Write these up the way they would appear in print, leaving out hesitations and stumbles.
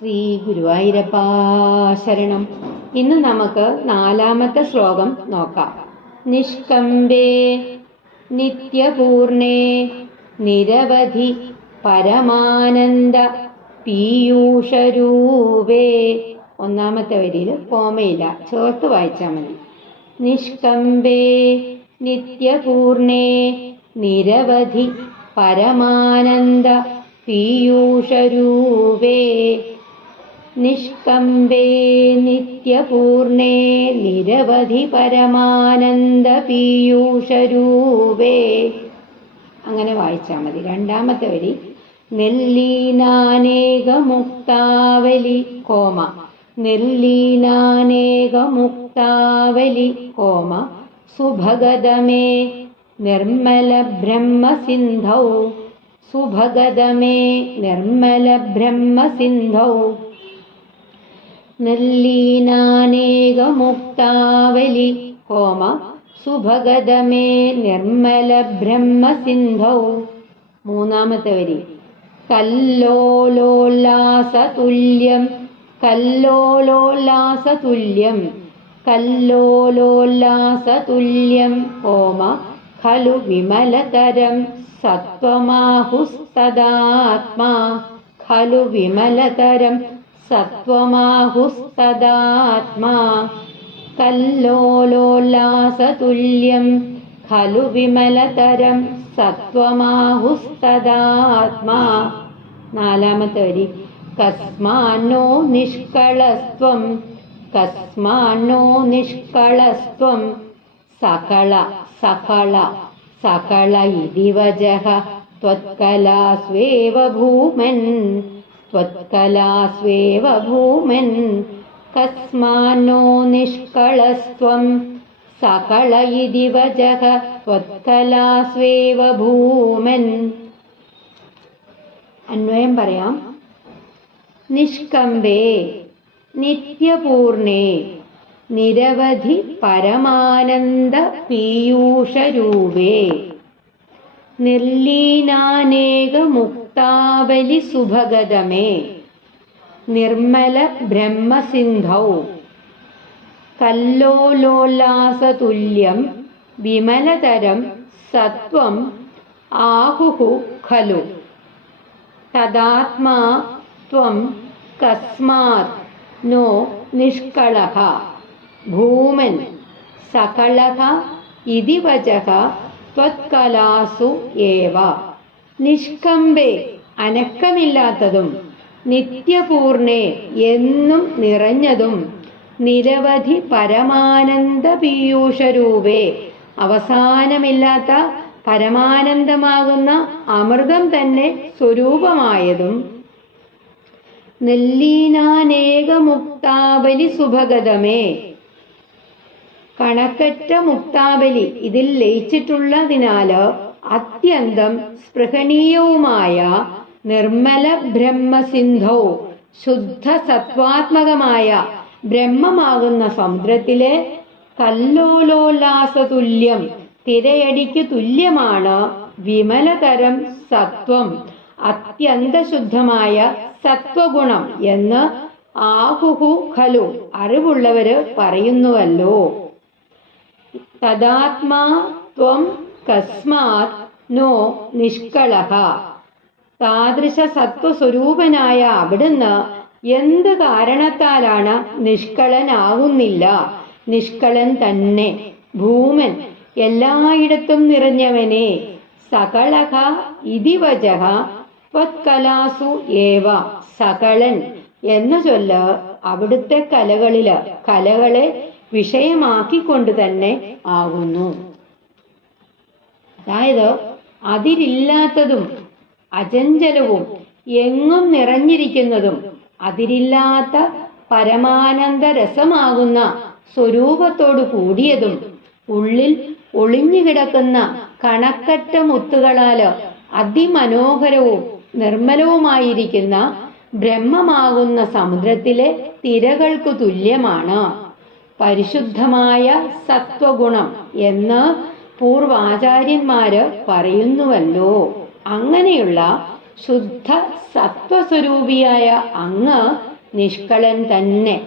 ശ്രീ ഗുരുവായൂരപ്പാ ശരണം. ഇന്ന് നമുക്ക് 4-ാമത്തെ ശ്ലോകം നോക്കാം. നിഷ്കമ്പേ നിത്യപൂർണേ നിരവധി പരമാനന്ദ പീയൂഷരൂപേ. 1-ാമത്തെ വരിയിൽ കോമയില്ല, ചേർത്ത് വായിച്ചാൽ മതി. നിഷ്കമ്പേ നിത്യപൂർണേ നിരവധി പരമാനന്ദ പീയൂഷരൂപേ. നിഷ്കമ്പേ നിത്യപൂർണേ നിരവധി പരമാനന്ദ പീയൂഷരൂപേ. അങ്ങനെ വായിച്ചാൽ മതി. 2-ാമത്തെ വരി നിർലീനാനേകമുക്താവലി കോമ. നിർലീനാനേകമുക്താവലി കോമ സുഭഗതമേ നിർമ്മല ബ്രഹ്മസിന്ധൗ. സുഭഗതമേ നിർമ്മല ബ്രഹ്മസിന്ധൗ. നിർലീനാനേകമുക്താവലി കോമ സുഭഗതമേ നിർമ്മല ബ്രഹ്മസിന്ധൗ. 3-ാമത്തെ വരി കല്ലോലോല്ലാസതുല്യം. കല്ലോലോല്ലാസതുല്യം. കല്ലോലോല്ലാസതുല്യം കോമ ഖലു വിമലതരം സത്വമാഹുസ്തദാത്മാ. ഖലു വിമലതരം സത്വമാഹുസ്തദാത്മാ. കല്ലോലോല്ലാസതുല്യം ഖലു വിമലതരം സത്വമാഹുസ്തദാത്മാ. 4-ാമത്തെ വരി കസ്മാന്നോ നിഷ്കളസ്ത്വം. കസ്മാന്നോ നിഷ്കളസ്ത്വം സകള സകള സകള ഇതി വജഃ ത്വത്കലാസ്വേവ ഭൂമൻ. ത്വത്കലാസ്വേവ ഭൂമൻ. കസ്മാന്നോ നിഷ്കളസ്ത്വം സകള ഇതി വജഃ ത്വത്കലാസ്വേവ ഭൂമൻ. അന്വയം പറയാം. നിഷ്കമ്പേ നിത്യപൂർണേ നിരവധി പരമാനന്ദ പീയൂഷരൂപേ. നിർലീനാനേകമുക്താവലി സുഭഗതമേ നിർമ്മല ബ്രഹ്മസിന്ധൗ. കല്ലോലോല്ലാസതുല്യം വിമലതരം സത്വം ആഹുഹു ഖലു. തദാത്മാ ത്വം കസ്മാത് നോ നിഷ്കളഃ ഭൂമൻ സകളഃ ഇതി വചഃ ത്വത്കലാസു ഏവ. നിഷ്കമ്പേ അനക്കമില്ലാത്തതും നിത്യപൂർണേ എന്നും നിറഞ്ഞതും നിരവധി പരമാനന്ദ പീയൂഷരൂപേ അവസാനമില്ലാത്ത പരമാനന്ദമാകുന്ന അമൃതം തന്നെ സ്വരൂപമായതും നിർലീനാനേകമുക്താവലി സുഭഗതമേ കണക്കറ്റ മുക്താവലി ഇതിൽ ലയിച്ചിട്ടുള്ളതിനാല് അത്യന്തം സ്പൃഹണീയവുമായ നിർമ്മല ബ്രഹ്മസിന്ധൗ ശുദ്ധ സത്വാത്മകമായ ബ്രഹ്മമാകുന്ന സമുദ്രത്തിലെ കല്ലോലോല്ലാസതുല്യം തിരയടിക്ക് തുല്യമാണ് വിമലതരം സത്വം അത്യന്തശുദ്ധമായ സത്വഗുണം എന്ന് ആഹുഹു ഖലു അറിവുള്ളവര് പറയുന്നുവല്ലോ. തദാത്മാ ത്വം കസ്മാത് നോ നിഷ്കളഃ. താദൃശ സത്വസ്വരൂപനായ അവിടുന്ന് എന്ത് കാരണത്താലാണ് നിഷ്കളനാകുന്നില്ല? നിഷ്കളൻ തന്നെ. ഭൂമൻ എല്ലായിടത്തും നിറഞ്ഞവനെ. സകളഃ ഇതി വചഃ ത്വത്കലാസു ഏവ. സകളൻ എന്ന ചൊല്ല് അവിടുത്തെ കലകളെ വിഷയമാക്കിക്കൊണ്ട് തന്നെ ആകുന്നു. അതായത് അതിരില്ലാത്തതും അചഞ്ചലവും എങ്ങും നിറഞ്ഞിരിക്കുന്നതും അതിരില്ലാത്ത പരമാനന്ദ രസമാകുന്ന സ്വരൂപത്തോടു കൂടിയതും ഉള്ളിൽ ഒളിഞ്ഞുകിടക്കുന്ന കണക്കറ്റ മുത്തുകളാല് അതിമനോഹരവും നിർമ്മലവുമായിരിക്കുന്ന ബ്രഹ്മമാകുന്ന സമുദ്രത്തിലെ തിരകൾക്കു തുല്യമാണ് പരിശുദ്ധമായ സത്വഗുണം എന്ന് പൂർവാചാര്യന്മാര് പറയുന്നുവല്ലോ. അങ്ങനെയുള്ള ശുദ്ധ സത്വസ്വരൂപിയായ അങ്ങ് നിഷ്കളൻ തന്നെ.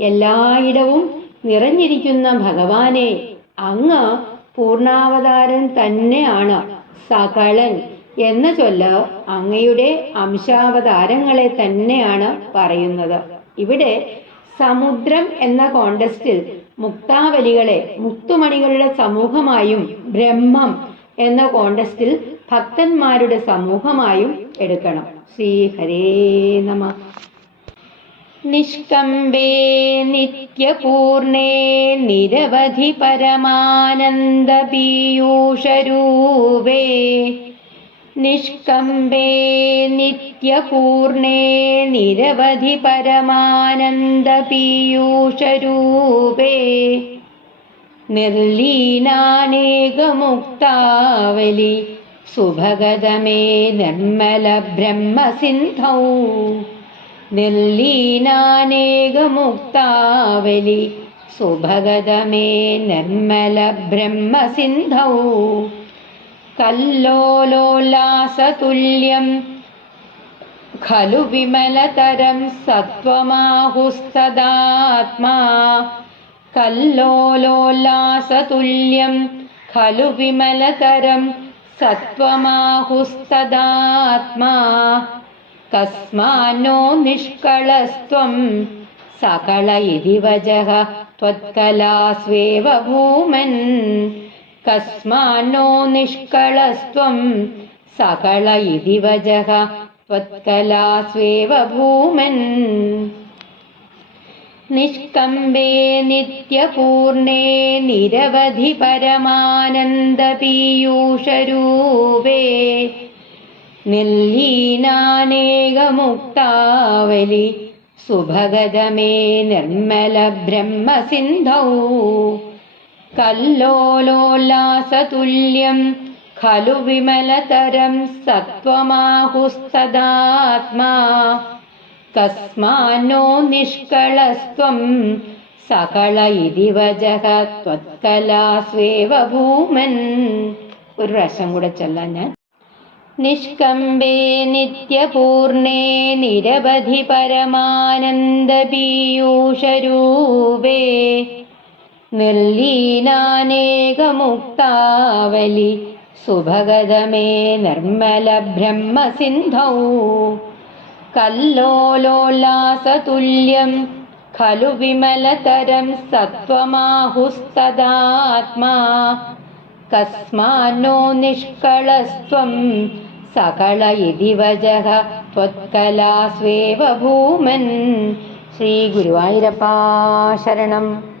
എല്ലായിടവും നിറഞ്ഞിരിക്കുന്ന ഭഗവാനെ, അങ്ങ് പൂർണാവതാരൻ തന്നെയാണ്. സകളൻ എന്ന ചൊല്ല് അങ്ങയുടെ അംശാവതാരങ്ങളെ തന്നെയാണ് പറയുന്നത്. ഇവിടെ സമുദ്രം എന്ന കോണ്ടസ്റ്റിൽ മുക്താവലികളെ മുത്തുമണികളുടെ സമൂഹമായും ബ്രഹ്മം എന്ന കോണ്ടസ്റ്റിൽ ഭക്തന്മാരുടെ സമൂഹമായും എടുക്കണം. ശ്രീ ഹരേ നമ. നിഷ്കമ്പേ നിത്യപൂർണേ നിരവധി പരമാനന്ദ പീയൂഷരൂപേ. നിഷ്കമ്പേ നിത്യപൂർണേ നിരവധി പരമാനന്ദ പീയൂഷരൂപേ. നിർലീനാനേകമുക്താവലി സുഭഗതമേ നിർമ്മല ബ്രഹ്മസിന്ധൗ. നിർലീനാനേകമുക്താവലി സുഭഗതമേ നിർമ്മല ബ്രഹ്മസിന്ധൗ. കല്ലോലോല്ലാസതുല്യം ഖലു വിമലതരം സത്വമാഹുസ്തദാത്മാ. കല്ലോലോല്ലാസതുല്യം ഖലു വിമലതരം സത്വമാഹുസ്തദാത്മാ. കസ്മാന്നോ നിഷ്കളസ്ത്വം സകള ഇതി വചഃ ത്വത്കലാസ്വേവ ഭൂമൻ. കസ്മാന്നോ നിഷ്കളസ്ത്വം സകള ഇതി വചഃ ത്വത്കലാസ്വേവ ഭൂമൻ. നിഷ്കമ്പേ നിത്യപൂർണേ നിരവധി പരമാനന്ദ പീയൂഷരൂപേ. നിർലീനാനേകമുക്താവലി സുഭഗതമേ നിർമ്മല ബ്രഹ്മസിന്ധൗ. കല്ലോലോല്ലാസതുല്യം ഖലു വിമലതരം സത്വമാഹുസ്തദാത്മാ. കസ്മാന്നോ നിഷ്കളസ്ത്വം സകള ഇതി വചഃ ത്വത്കലാസ്വേവ ഭൂമൻ. ഒരു പ്രാവശ്യം കൂടെ ചൊല്ലാൻ ഞാൻ. നിഷ്കമ്പേ നിത്യപൂർണേ നിരവധി പരമാനന്ദ പീയൂഷരൂപേ. നിർലീനാനേകമുക്താവലി സുഭഗതമേ നിർമ്മല ബ്രഹ്മസിന്ധൗ. കല്ലോലോല്ലാസതുല്യം ഖലു വിമലതരം സത്വമാഹുസ്തദാത്മാ. കസ്മാന്നോ നിഷ്കളസ്ത്വം സകള ഇതി വചഃ ത്വത്കലാസ്വേവ ഭൂമൻ. ശ്രീ ഗുരുവായൂരപ്പാ ശരണം.